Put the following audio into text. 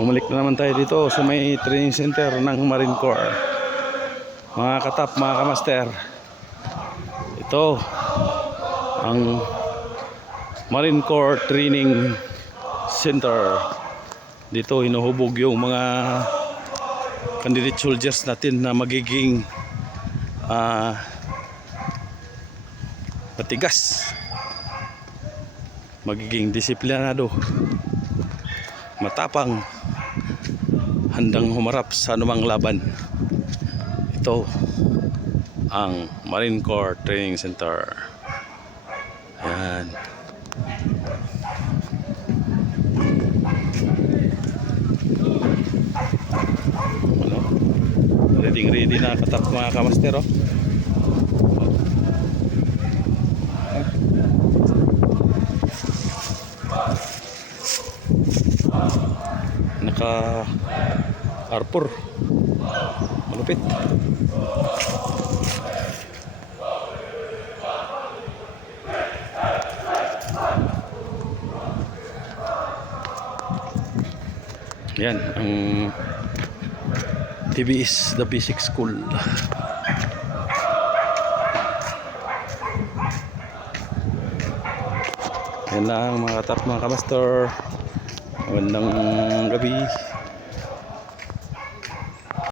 Bumalik na naman tayo dito sa may training center ng Marine Corps. Mga katap, mga kamaster, ito ang Marine Corps Training Center. Dito hinuhubog yung mga candidate soldiers natin na magiging matigas, magiging disiplinado, matapang, handang humarap sa anumang laban. Ito ang Marine Corps Training Center. Ayan. Ano? Ready na katap mga kamaster, oh. Naka arpor malupit. Yan ang TBS, the basic school. Yan lang mga katap, mga kamaster. Magandang gabi.